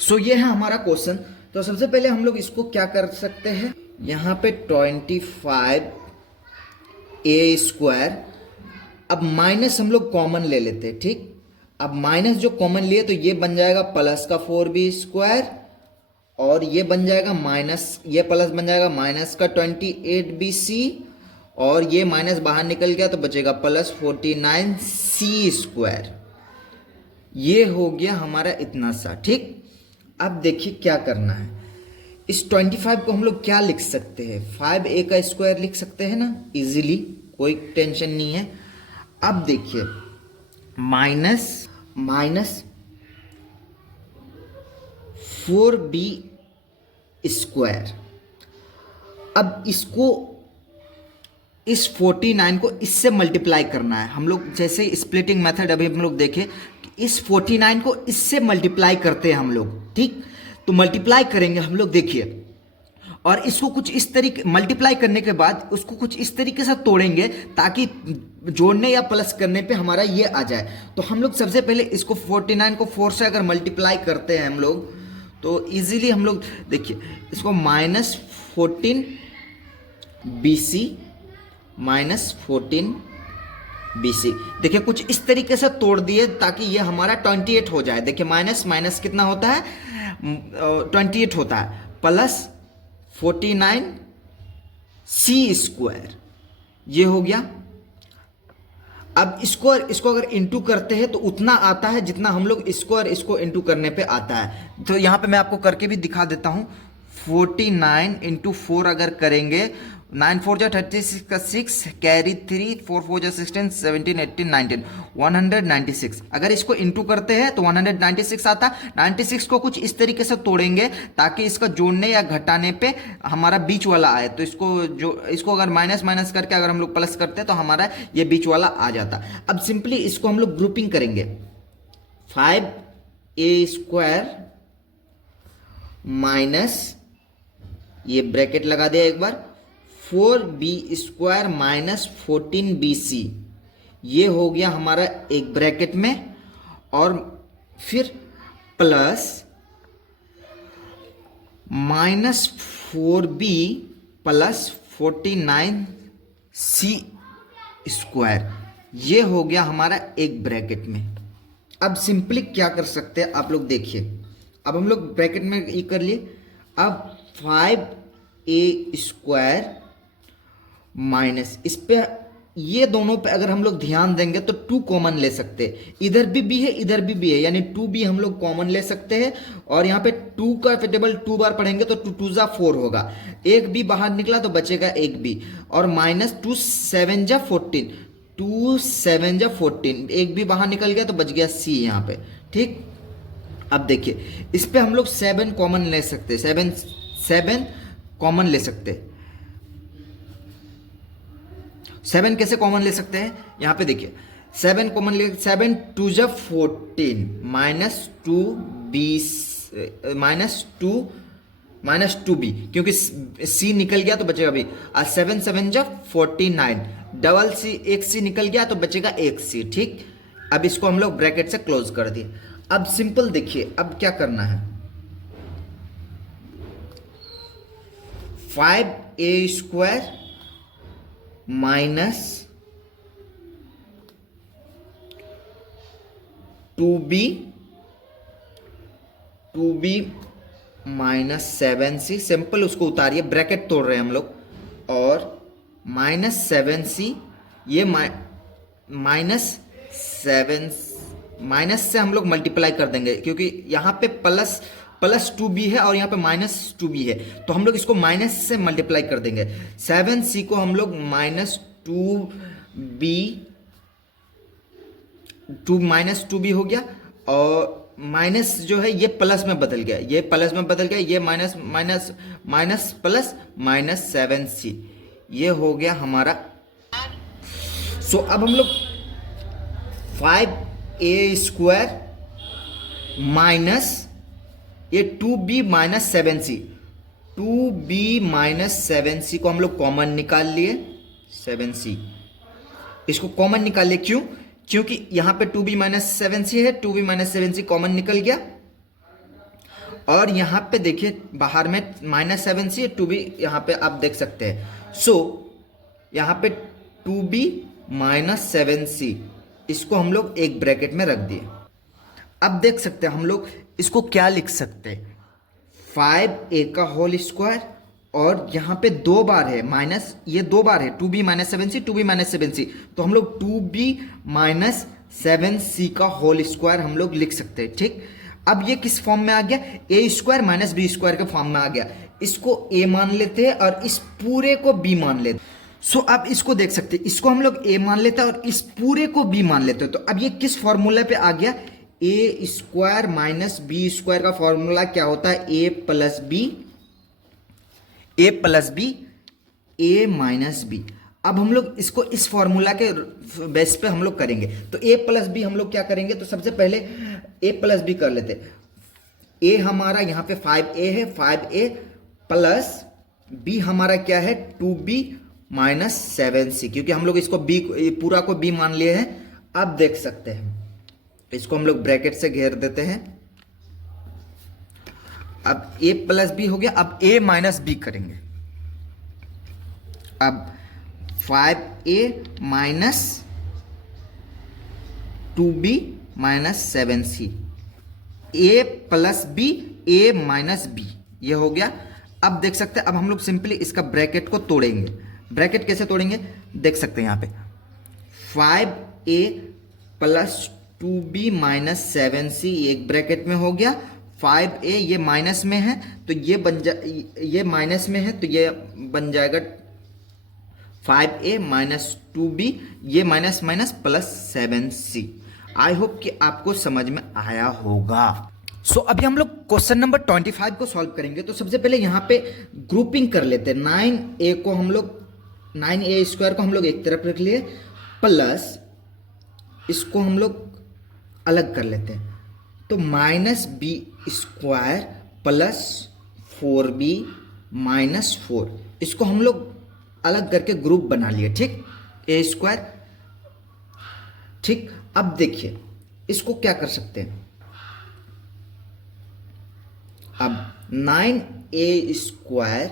सो ये है हमारा क्वेश्चन। तो सबसे पहले हम लोग इसको क्या कर सकते हैं, यहाँ पे 25a²। अब माइनस हम लोग कॉमन ले लेते हैं, ठीक। अब माइनस जो कॉमन लिए तो ये बन जाएगा प्लस का 4b², और ये बन जाएगा माइनस, ये प्लस बन जाएगा माइनस का 28bc, और ये माइनस बाहर निकल गया तो बचेगा प्लस 49c²। ये हो गया हमारा इतना सा, ठीक। अब देखिए क्या करना है। इस 25 को हम लोग क्या लिख सकते हैं, 5a² लिख सकते हैं ना इजीली, कोई टेंशन नहीं है। अब देखिए माइनस 4b²। अब इसको, इस 49 को इससे मल्टीप्लाई करना है हम लोग। जैसे स्प्लिटिंग मेथड अभी हम लोग देखें, इस 49 को इससे मल्टीप्लाई करते हैं हम लोग, ठीक। तो मल्टीप्लाई करेंगे हम लोग, देखिए, और इसको कुछ इस तरीके मल्टीप्लाई करने के बाद उसको कुछ इस तरीके से तोड़ेंगे ताकि जोड़ने या प्लस करने पे हमारा ये आ जाए। तो हम लोग सबसे पहले इसको 49 को 4 से अगर मल्टीप्लाई करते हैं हम लोग तो इजीली हम लोग, देखिए, इसको -14 देखिए कुछ इस तरीके से तोड़ दिए ताकि ये हमारा 28 हो जाए। देखिए माइनस माइनस कितना होता है, 28 होता है, प्लस 49c², ये हो गया। अब इसको अगर इंटू करते हैं तो उतना आता है जितना हम लोग इसको और इसको इंटू करने पे आता है। तो यहाँ पे मैं आपको करके भी दिखा देता हूँ। 49 × 4 अगर करेंगे, 9 4 जा 36 का 6, कैरी 3, 4 4 जा 16, 17 18 19, 196। अगर इसको इंटू करते हैं तो 196 आता। 96 को कुछ इस तरीके से तोड़ेंगे ताकि इसका जोड़ने या घटाने पे हमारा बीच वाला आए। तो इसको अगर माइनस माइनस करके अगर हम लोग प्लस करते हैं तो हमारा ये बीच वाला आ जाता। अब सिंपली इसको हम लोग ग्रुपिंग करेंगे, 5a² माइनस, ये ब्रैकेट लगा दिया एक बार, 4b² माइनस 14bc, ये हो गया हमारा एक ब्रैकेट में, और फिर प्लस -4b प्लस 49c², ये हो गया हमारा एक ब्रैकेट में। अब सिंपली क्या कर सकते हैं आप लोग देखिए, अब हम लोग ब्रैकेट में ये कर लिए। अब 5a² माइनस, इस पे ये दोनों पे अगर हम लोग ध्यान देंगे तो 2 कॉमन ले सकते हैं, इधर भी b है इधर भी b है, यानी 2b हम लोग कॉमन ले सकते हैं। और यहाँ पे 2 का टेबल 2 बार पढ़ेंगे तो 2 2 जा 4 होगा, एक b बाहर निकला तो बचेगा एक b, और माइनस 2 7 जा 14, 2 7 जा 14, एक b बाहर निकल गया तो बच गया c यहाँ पे, ठीक। अब देखिए इस पे हम लोग 7 कॉमन ले सकते हैं, 7 कॉमन ले सकते हैं। 7 कैसे कॉमन ले सकते हैं, यहाँ पे देखिए 7 कॉमन ले, 7 2 जा 14 माइनस 2b, क्योंकि c निकल गया तो बचेगा b, और 7 7 जा 49, डबल c, एक c निकल गया तो बचेगा एक c, ठीक। अब इसको हम लोग ब्रैकेट से क्लोज कर दिए। अब सिंपल देखिए अब क्या करना है, 5a² minus 2b minus 7c, simple उसको उतारिए, ब्रैकेट तोड़ रहे हैं हम लोग, और माइनस 7c, ये माइनस से हम लोग मल्टीप्लाई कर देंगे क्योंकि यहाँ पे प्लस 2b है और यहाँ पे माइनस 2b है, तो हम लोग इसको माइनस से मल्टीप्लाई कर देंगे। 7c को हम लोग माइनस 2b हो गया, और माइनस जो है ये प्लस में बदल गया, ये प्लस में बदल गया, ये minus minus minus plus minus 7c, ये हो गया हमारा। सो अब हम लोग 5a² माइनस ये 2b minus 7c, 2b minus 7c को हम लोग कॉमन निकाल लिए, 7c, इसको कॉमन निकाल लिए, क्यों, क्योंकि यहां पे 2b माइनस 7c है, 2b माइनस 7c कॉमन निकल गया, और यहाँ पे देखिए बाहर में -7c 2b यहाँ पे आप देख सकते हैं। सो यहाँ पे 2b -7c इसको हम लोग एक ब्रैकेट में रख दिए। अब देख सकते हैं हम लोग इसको क्या लिख सकते हैं, 5a का होल स्क्वायर, और यहाँ पे दो बार है माइनस, ये दो बार है 2b -7c 2b -7c, तो हम लोग 2b -7c का होल स्क्वायर हम लोग लिख सकते हैं। ठीक, अब ये किस फॉर्म में आ गया, a square minus B square के फॉर्म में आ गया। इसको a मान लेते हैं और इस पूरे को b मान लेते हैं। सो अब इसको देख सकते हैं, इसको हम लोग a मान लेते हैं और इस पूरे को b मान लेते हैं। तो अब ये किस फॉर्मूला पे आ गया, a square minus B square का फॉर्मूला क्या होता है, a plus B a minus B. अब हम लोग इसको इस फॉर्मूला के बेस पे हम लोग करेंगे। तो a प्लस बी हम लोग क्या करेंगे, तो सबसे पहले a प्लस बी कर लेते हैं। a हमारा यहाँ पे 5a है, 5a प्लस b हमारा क्या है 2b -7c, क्योंकि हम लोग इसको b पूरा को b मान लिए हैं। अब देख सकते हैं इसको हम लोग ब्रैकेट से घेर देते हैं। अब a प्लस बी हो गया, अब a माइनस बी करेंगे। अब 5a minus 2b -7c, a plus B a minus B, ये हो गया। अब देख सकते हैं, अब हम लोग सिंपली इसका ब्रैकेट को तोड़ेंगे। ब्रैकेट कैसे तोड़ेंगे, देख सकते हैं यहाँ पे 5a प्लस 2b -7c एक ब्रैकेट में हो गया, 5a ये माइनस में है तो ये माइनस में है तो ये बन जाएगा 5a माइनस 2b, ये minus minus plus 7c। I hope कि आपको समझ में आया होगा। सो अभी हम लोग क्वेश्चन नंबर 25 को सॉल्व करेंगे। तो सबसे पहले यहाँ पे ग्रुपिंग कर लेते हैं। 9a स्क्वायर को हम लोग एक तरफ रख लिए, प्लस इसको हम लोग अलग कर लेते हैं। तो -b स्क्वायर प्लस 4b -4, इसको हम लोग अलग करके ग्रुप बना लिए। ठीक, a स्क्वायर। ठीक, अब देखिए इसको क्या कर सकते हैं, अब 9a स्क्वायर,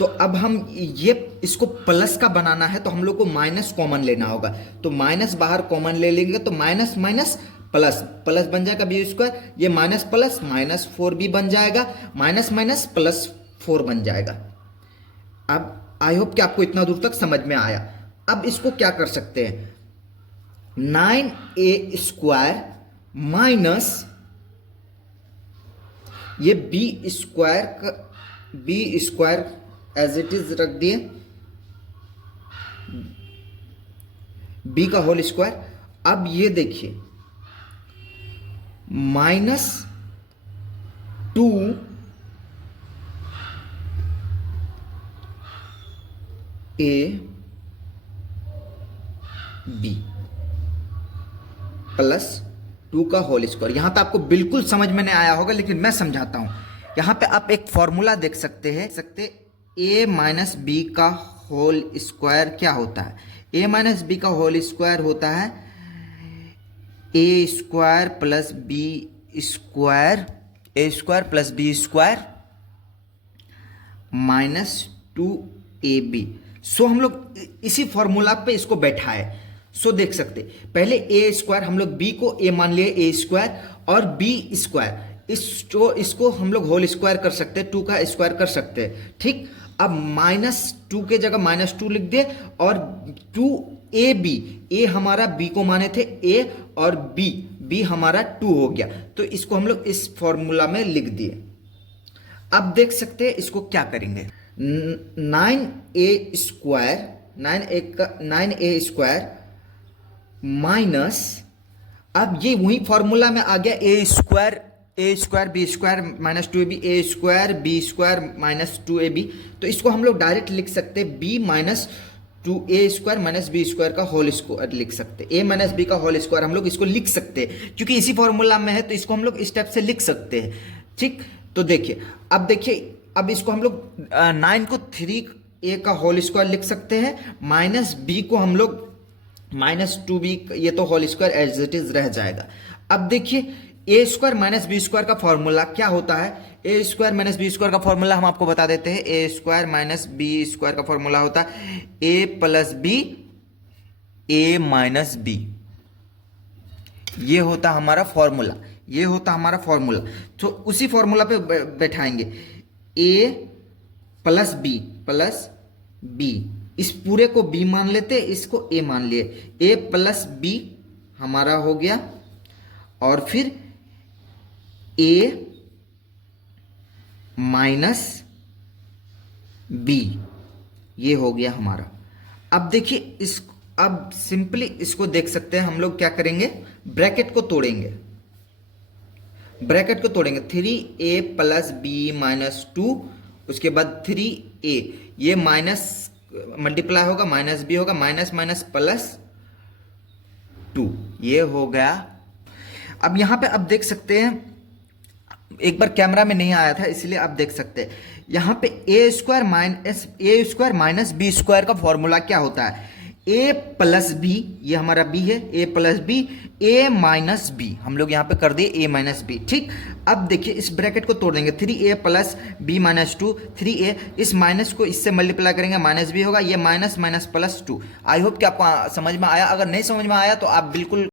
तो अब हम ये इसको प्लस का बनाना है तो हम लोग को माइनस कॉमन लेना होगा। तो माइनस बाहर कॉमन ले लेंगे तो माइनस माइनस प्लस, प्लस बन जाएगा b स्क्वायर, ये माइनस प्लस -4b बन जाएगा, माइनस माइनस +4 बन जाएगा। अब आई होप कि आपको इतना दूर तक समझ में आया। अब इसको क्या कर सकते हैं, 9a स्क्वायर माइनस ये b square as it is रख दिए, b का होल स्क्वायर। अब ये देखिए -2 a b प्लस 2 का होल स्क्वायर। यहां पे आपको बिल्कुल समझ में नहीं आया होगा लेकिन मैं समझाता हूं। यहां पे आप एक फॉर्मूला देख सकते हैं, a माइनस बी का होल स्क्वायर क्या होता है, a माइनस बी का होल स्क्वायर होता है a square plus B square, a square plus B square -2ab। So हम लोग इसी फॉर्मूला पे इसको बैठाए। सो देख सकते पहले a स्क्वायर हम लोग b को a मान लिए a स्क्वायर, और b स्क्वायर इसको हम लोग होल स्क्वायर कर सकते हैं, 2 का स्क्वायर कर सकते हैं। ठीक, अब -2 के जगह -2 लिख दे, और 2ab, a हमारा b को माने थे a, और b हमारा 2 हो गया, तो इसको हम लोग इस फॉर्मूला में लिख दिए। अब देख सकते हैं इसको क्या करेंगे, 9a स्क्वायर माइनस, अब ये वही फॉर्मूला में आ गया a square b square -2ab, a square b square -2ab। तो इसको हम लोग डायरेक्ट लिख सकते हैं b -2a square minus B square का होल स्क्वायर लिख सकते हैं। a माइनस बी का होल स्क्वायर हम लोग इसको लिख सकते हैं, क्योंकि इसी फॉर्मूला में है तो इसको हम लोग इस टाइप से लिख सकते हैं। ठीक, तो देखिए अब इसको हम लोग 9 को 3a का होल स्क्वायर लिख सकते हैं, माइनस b को हम लोग -2b, ये तो whole square as it is रह जाएगा। अब देखिए A square minus B square का फॉर्मूला क्या होता है? A square minus B square का फॉर्मूला हम आपको बता देते हैं। A square minus B square का फॉर्मूला होता है A plus B A minus B. ये होता हमारा फॉर्मूला, ये होता हमारा फॉर्मूला। तो उसी फॉर्मूला पे बैठाएंगे ए प्लस बी, इस पूरे को बी मान लेते, इसको ए मान लिए, ए प्लस बी हमारा हो गया, और फिर ए माइनस बी, ये हो गया हमारा। अब देखिए इस, अब सिंपली इसको देख सकते हैं हम लोग। क्या करेंगे? ब्रैकेट को तोड़ेंगे, ब्रैकेट को तोड़ेंगे। 3a प्लस बी माइनस 2, उसके बाद 3a, ये माइनस मल्टीप्लाई होगा, माइनस बी होगा, माइनस माइनस प्लस 2, ये हो गया। अब यहां पे अब देख सकते हैं, एक बार कैमरा में नहीं आया था इसलिए आप देख सकते हैं, यहां पे ए स्क्वायर माइनस बी स्क्वायर का फॉर्मूला क्या होता है? ए प्लस बी, ये हमारा बी है, A plus B A minus B, हम लोग यहां पे कर दिए ए माइनस बी। ठीक, अब देखिए इस ब्रैकेट को तोड़ देंगे। 3a plus B minus 2, 3a, इस माइनस को इससे मल्टीप्लाई करेंगे, माइनस बी होगा, ये minus minus plus 2। I hope कि आपको समझ में आया। अगर नहीं समझ में आया तो आप बिल्कुल